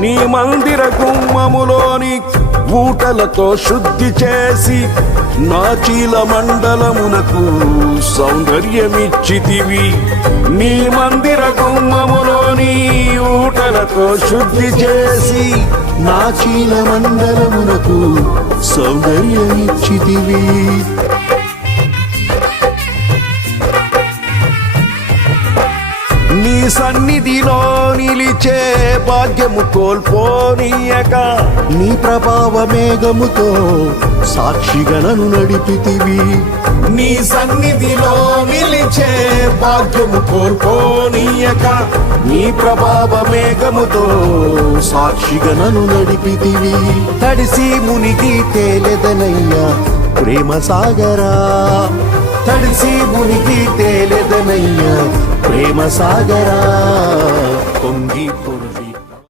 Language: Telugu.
నీ మందిర గుమ్మములోని ఊటలతో శుద్ధి చేసి నా చీల మండలమునకు సౌందర్యమిచ్చితివి. నీ మందిర గుమ్మములోని ఊటలతో శుద్ధి చేసి నా చీల మండలమునకు సౌందర్యమిచ్చితివి. నీ సన్నిధిలో నిలిచే భాగ్యము కోల్పోనీయక నీ ప్రభావ మేఘముతో సాక్షిగా నన్ను నడిపితివి. నీ సన్నిధిలో నిలిచే భాగ్యము కోల్పోనీయక నీ ప్రభావ మేఘముతో సాక్షిగా నన్ను నడిపితివి. తడిసి మునిగి తేలెదనయ్యా ప్రేమ సాగరా, తడిసి మునిగి తేలెదనయ్యా ప్రేమ సాగరా. పొంగి